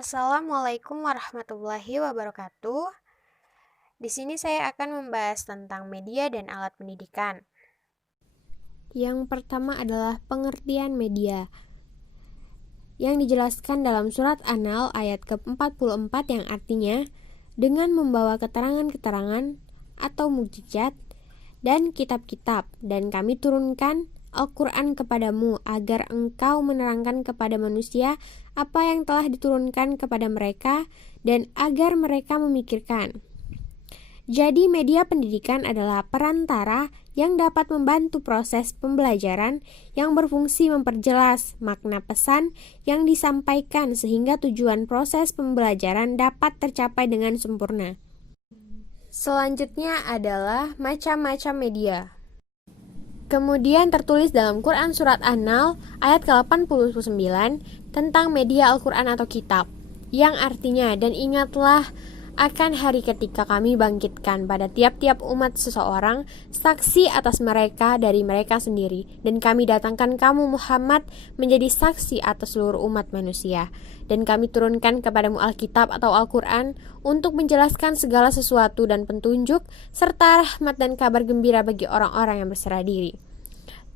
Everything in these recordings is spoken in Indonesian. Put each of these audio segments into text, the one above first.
Assalamualaikum warahmatullahi wabarakatuh. Di sini saya akan membahas tentang media dan alat pendidikan. Yang pertama adalah pengertian media, yang dijelaskan dalam surat An-Nahl ayat ke-44 yang artinya, dengan membawa keterangan-keterangan atau mukjizat dan kitab-kitab, dan kami turunkan Al-Quran kepadamu agar engkau menerangkan kepada manusia apa yang telah diturunkan kepada mereka dan agar mereka memikirkan. Jadi media pendidikan adalah perantara yang dapat membantu proses pembelajaran yang berfungsi memperjelas makna pesan yang disampaikan sehingga tujuan proses pembelajaran dapat tercapai dengan sempurna. Selanjutnya adalah macam-macam media. Kemudian tertulis dalam Quran Surat An-Nahl ayat ke-89 tentang media Al-Quran atau kitab, yang artinya, dan ingatlah akan hari ketika kami bangkitkan pada tiap-tiap umat seseorang saksi atas mereka dari mereka sendiri, dan kami datangkan kamu Muhammad menjadi saksi atas seluruh umat manusia, dan kami turunkan kepadamu Alkitab atau Al-Quran untuk menjelaskan segala sesuatu dan petunjuk serta rahmat dan kabar gembira bagi orang-orang yang berserah diri.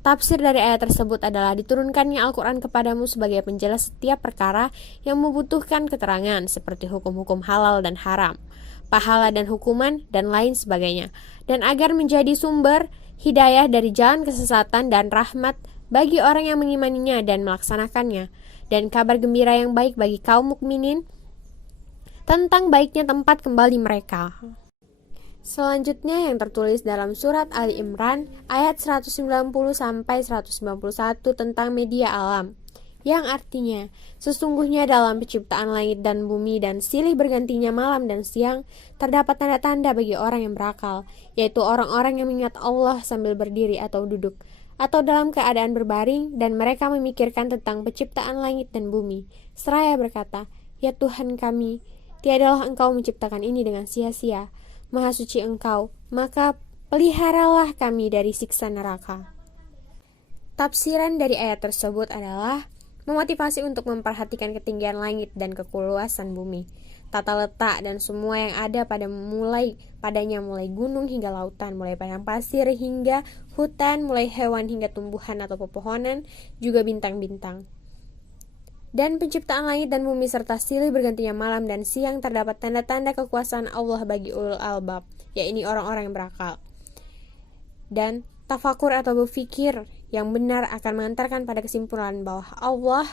Tafsir dari ayat tersebut adalah diturunkannya Al-Quran kepadamu sebagai penjelas setiap perkara yang membutuhkan keterangan seperti hukum-hukum halal dan haram, pahala dan hukuman, dan lain sebagainya, dan agar menjadi sumber hidayah dari jalan kesesatan dan rahmat bagi orang yang mengimaninya dan melaksanakannya, dan kabar gembira yang baik bagi kaum mukminin tentang baiknya tempat kembali mereka. Selanjutnya yang tertulis dalam surat Ali Imran ayat 190-191 tentang media alam, yang artinya, sesungguhnya dalam penciptaan langit dan bumi dan silih bergantinya malam dan siang terdapat tanda-tanda bagi orang yang berakal, yaitu orang-orang yang mengingat Allah sambil berdiri atau duduk, atau dalam keadaan berbaring, dan mereka memikirkan tentang penciptaan langit dan bumi, seraya berkata, ya Tuhan kami, tiadalah Engkau menciptakan ini dengan sia-sia. Maha suci Engkau, maka peliharalah kami dari siksa neraka. Tafsiran dari ayat tersebut adalah memotivasi untuk memperhatikan ketinggian langit dan kekuluasan bumi, tata letak dan semua yang ada padanya mulai gunung hingga lautan, mulai padang pasir hingga hutan, mulai hewan hingga tumbuhan atau pepohonan, juga bintang-bintang. Dan penciptaan langit dan bumi serta silih bergantinya malam dan siang terdapat tanda-tanda kekuasaan Allah bagi ulul albab, yaitu orang-orang yang berakal. Dan tafakur atau berfikir yang benar akan mengantarkan pada kesimpulan bahwa Allah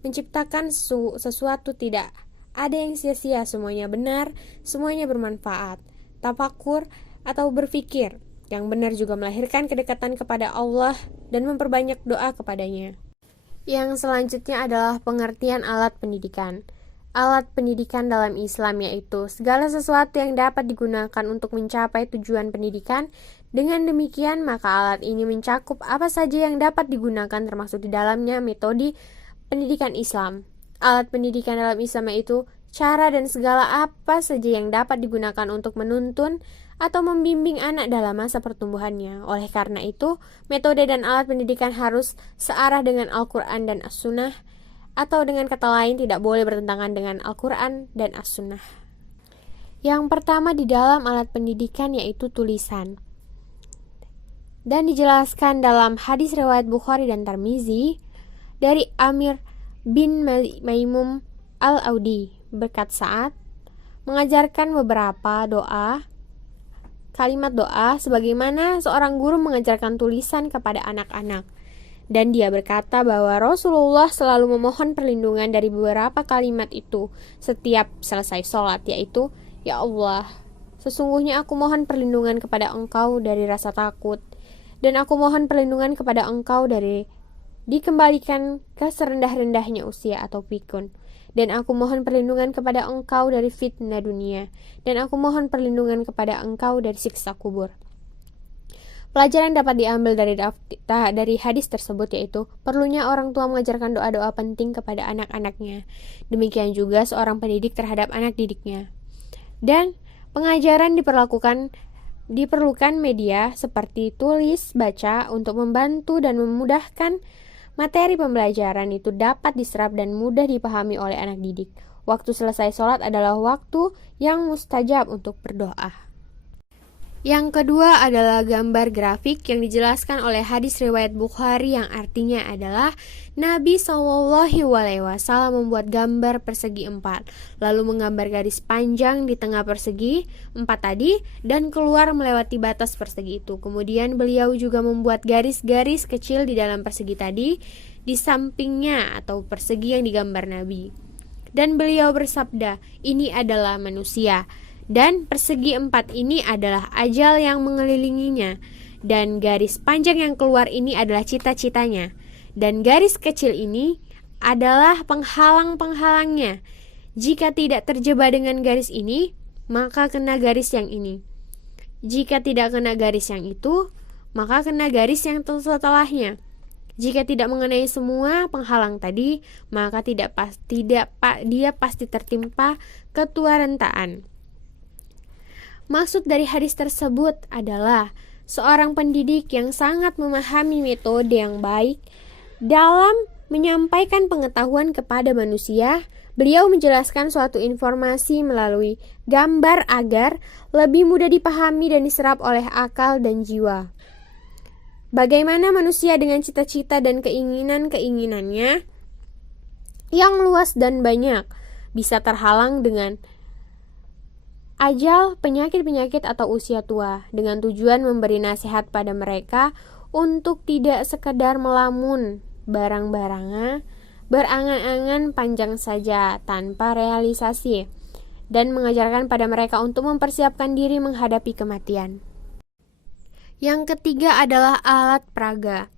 menciptakan sesuatu tidak ada yang sia-sia, semuanya benar, semuanya bermanfaat. Tafakur atau berfikir yang benar juga melahirkan kedekatan kepada Allah dan memperbanyak doa kepadanya. Yang selanjutnya adalah pengertian alat pendidikan. Alat pendidikan dalam Islam yaitu segala sesuatu yang dapat digunakan untuk mencapai tujuan pendidikan. Dengan demikian, maka alat ini mencakup apa saja yang dapat digunakan termasuk di dalamnya metode pendidikan Islam. Alat pendidikan dalam Islam yaitu cara dan segala apa saja yang dapat digunakan untuk menuntun atau membimbing anak dalam masa pertumbuhannya. Oleh karena itu, metode dan alat pendidikan harus searah dengan Al-Quran dan As-Sunnah, atau dengan kata lain tidak boleh bertentangan dengan Al-Quran dan As-Sunnah. Yang pertama di dalam alat pendidikan yaitu tulisan. Dan dijelaskan dalam hadis riwayat Bukhari dan Tirmizi dari Amir bin Maimum Al-Audi berkat saat mengajarkan beberapa kalimat doa sebagaimana seorang guru mengajarkan tulisan kepada anak-anak. Dan dia berkata bahwa Rasulullah selalu memohon perlindungan dari beberapa kalimat itu setiap selesai sholat, yaitu, ya Allah, sesungguhnya aku mohon perlindungan kepada Engkau dari rasa takut, dan aku mohon perlindungan kepada Engkau dari dikembalikan ke serendah-rendahnya usia atau pikun. Dan aku mohon perlindungan kepada Engkau dari fitnah dunia, dan aku mohon perlindungan kepada Engkau dari siksa kubur. Pelajaran dapat diambil dari hadis tersebut yaitu perlunya orang tua mengajarkan doa-doa penting kepada anak-anaknya. Demikian juga seorang pendidik terhadap anak didiknya. Dan pengajaran diperlukan media seperti tulis, baca untuk membantu dan memudahkan Materi pembelajaran itu dapat diserap dan mudah dipahami oleh anak didik. Waktu selesai sholat adalah waktu yang mustajab untuk berdoa. Yang kedua adalah gambar grafik yang dijelaskan oleh hadis riwayat Bukhari yang artinya adalah Nabi SAW membuat gambar persegi 4, lalu menggambar garis panjang di tengah persegi 4 tadi dan keluar melewati batas persegi itu. Kemudian beliau juga membuat garis-garis kecil di dalam persegi tadi di sampingnya atau persegi yang digambar Nabi. Dan beliau bersabda, ini adalah manusia. Dan persegi 4 ini adalah ajal yang mengelilinginya. Dan garis panjang yang keluar ini adalah cita-citanya. Dan garis kecil ini adalah penghalang-penghalangnya. Jika tidak terjebak dengan garis ini, maka kena garis yang ini. Jika tidak kena garis yang itu, maka kena garis yang setelahnya. Jika tidak mengenai semua penghalang tadi, maka dia pasti tertimpa ketuarentaan. Maksud dari hadis tersebut adalah seorang pendidik yang sangat memahami metode yang baik dalam menyampaikan pengetahuan kepada manusia. Beliau menjelaskan suatu informasi melalui gambar agar lebih mudah dipahami dan diserap oleh akal dan jiwa. Bagaimana manusia dengan cita-cita dan keinginan-keinginannya yang luas dan banyak bisa terhalang dengan ajal, penyakit-penyakit atau usia tua, dengan tujuan memberi nasihat pada mereka untuk tidak sekedar melamun barang-barangnya, berangan-angan panjang saja tanpa realisasi, dan mengajarkan pada mereka untuk mempersiapkan diri menghadapi kematian. Yang ketiga adalah alat peraga.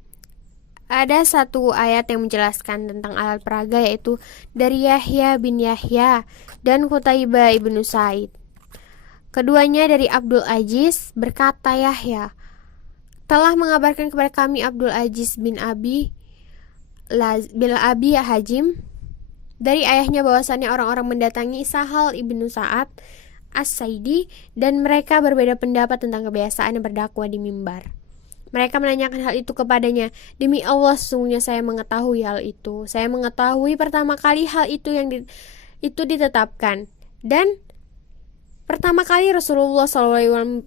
Ada satu ayat yang menjelaskan tentang alat peraga, yaitu dari Yahya bin Yahya dan Qutaibah ibnu Sa'id. Keduanya dari Abdul Aziz, berkata Yahya telah mengabarkan kepada kami Abdul Aziz bin Abi Hajim dari ayahnya bahwasannya orang-orang mendatangi Sahal ibnu Sa'ad As-Saidi dan mereka berbeda pendapat tentang kebiasaan berdakwah di mimbar. Mereka menanyakan hal itu kepadanya. Demi Allah, sesungguhnya saya mengetahui hal itu. Saya mengetahui pertama kali hal itu itu ditetapkan, dan pertama kali Rasulullah SAW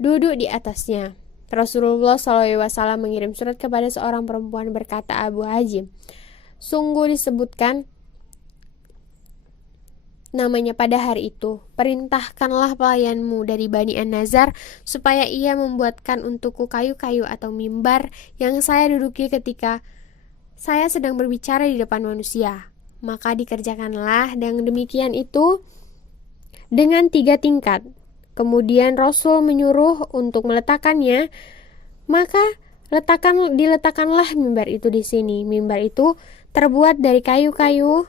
duduk di atasnya. Rasulullah SAW mengirim surat kepada seorang perempuan, berkata Abu Hajim, sungguh disebutkan namanya pada hari itu. Perintahkanlah pelayanmu dari Bani An-Nazar supaya ia membuatkan untukku kayu-kayu atau mimbar yang saya duduki ketika saya sedang berbicara di depan manusia. Maka dikerjakanlah dengan demikian itu dengan 3 tingkat. Kemudian Rasul menyuruh untuk meletakkannya, maka diletakkanlah mimbar itu di sini. Mimbar itu terbuat dari kayu-kayu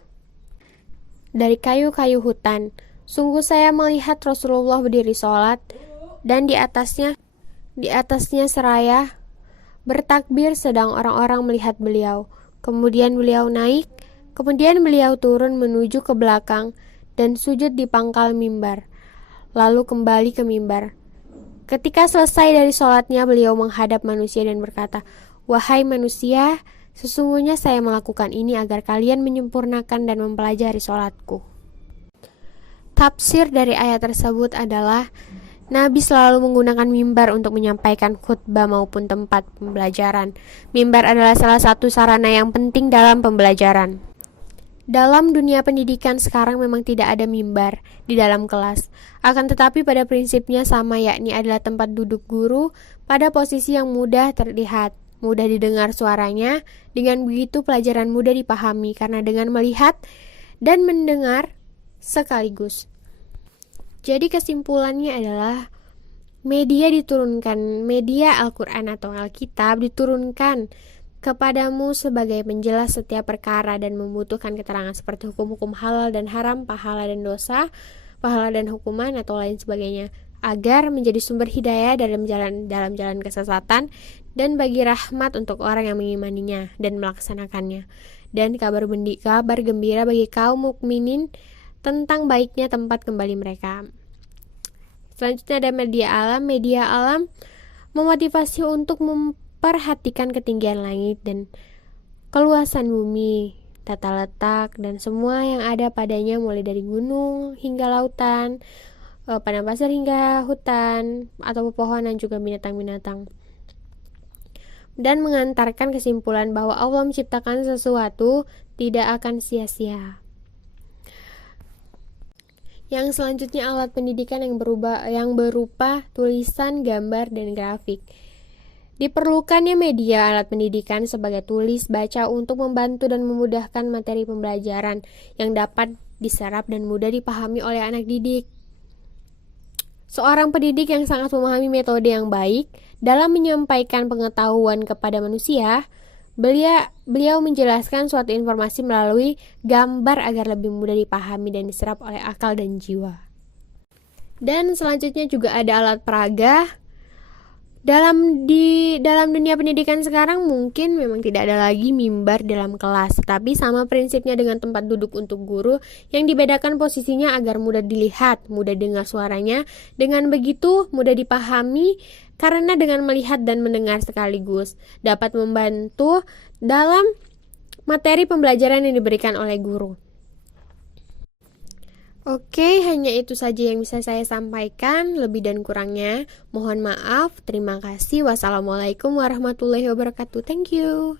hutan. Sungguh saya melihat Rasulullah berdiri sholat dan di atasnya seraya bertakbir sedang orang-orang melihat beliau. Kemudian beliau naik, kemudian beliau turun menuju ke belakang dan sujud di pangkal mimbar, lalu kembali ke mimbar. Ketika selesai dari sholatnya, beliau menghadap manusia dan berkata, wahai manusia, sesungguhnya saya melakukan ini agar kalian menyempurnakan dan mempelajari sholatku. Tafsir dari ayat tersebut adalah Nabi selalu menggunakan mimbar untuk menyampaikan khutbah maupun tempat pembelajaran. Mimbar adalah salah satu sarana yang penting dalam pembelajaran. Dalam dunia pendidikan sekarang memang tidak ada mimbar di dalam kelas. Akan tetapi pada prinsipnya sama, yakni adalah tempat duduk guru pada posisi yang mudah terlihat, mudah didengar suaranya. Dengan begitu pelajaran mudah dipahami karena dengan melihat dan mendengar sekaligus. Jadi kesimpulannya adalah media Al-Quran atau Alkitab diturunkan kepadamu sebagai penjelas setiap perkara dan membutuhkan keterangan seperti hukum-hukum halal dan haram, pahala dan dosa, pahala dan hukuman atau lain sebagainya, agar menjadi sumber hidayah dalam jalan kesesatan dan bagi rahmat untuk orang yang mengimaninya dan melaksanakannya, dan kabar gembira bagi kaum mukminin tentang baiknya tempat kembali mereka. Selanjutnya ada media alam. Media alam memotivasi untuk Perhatikan ketinggian langit dan keluasan bumi, tata letak, dan semua yang ada padanya mulai dari gunung hingga lautan, padang pasir hingga hutan, atau pepohonan juga binatang-binatang. Dan mengantarkan kesimpulan bahwa Allah menciptakan sesuatu tidak akan sia-sia. Yang selanjutnya alat pendidikan yang berupa tulisan, gambar, dan grafik. Diperlukannya media alat pendidikan sebagai tulis baca untuk membantu dan memudahkan materi pembelajaran yang dapat diserap dan mudah dipahami oleh anak didik. Seorang pendidik yang sangat memahami metode yang baik dalam menyampaikan pengetahuan kepada manusia, beliau menjelaskan suatu informasi melalui gambar agar lebih mudah dipahami dan diserap oleh akal dan jiwa. Dan selanjutnya juga ada alat peraga. Dalam dunia pendidikan sekarang mungkin memang tidak ada lagi mimbar dalam kelas, tapi sama prinsipnya dengan tempat duduk untuk guru yang dibedakan posisinya agar mudah dilihat, mudah dengar suaranya, dengan begitu mudah dipahami karena dengan melihat dan mendengar sekaligus dapat membantu dalam materi pembelajaran yang diberikan oleh guru. Oke, hanya itu saja yang bisa saya sampaikan. Lebih dan kurangnya mohon maaf. Terima kasih. Wassalamualaikum warahmatullahi wabarakatuh. Thank you.